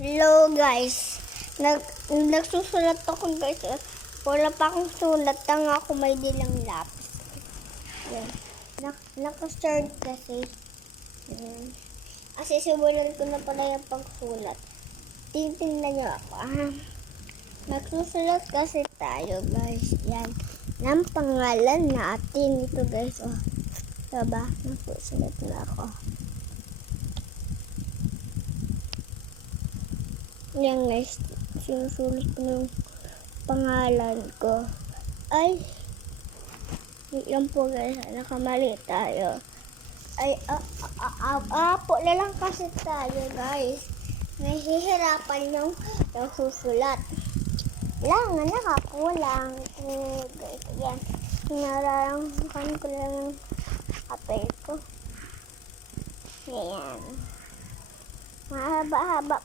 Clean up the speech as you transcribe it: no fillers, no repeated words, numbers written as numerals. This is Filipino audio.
Hello guys. Nagsusulat ako guys. Wala pa akong sulat. Tanga ako may dilang lapis. Yan. Naka-start kasi. Yan. Kasi simulan ko na pala yung pagsulat. Titingnan nyo ako. Nagsusulat kasi tayo guys. Yan. Ng pangalan natin. Ito guys. Oh. Diba? Nagsusulat na ako. Yan guys, sinusulat ko ng pangalan ko. Ay, yan po guys, nakamali tayo. Ay, apo na lang kasi tayo guys. Nahihirapan yung susulat. Lang, nakakulang. Guys, yan. Nararamdaman ko lang yung papel ko. Yan. Mahaba-haba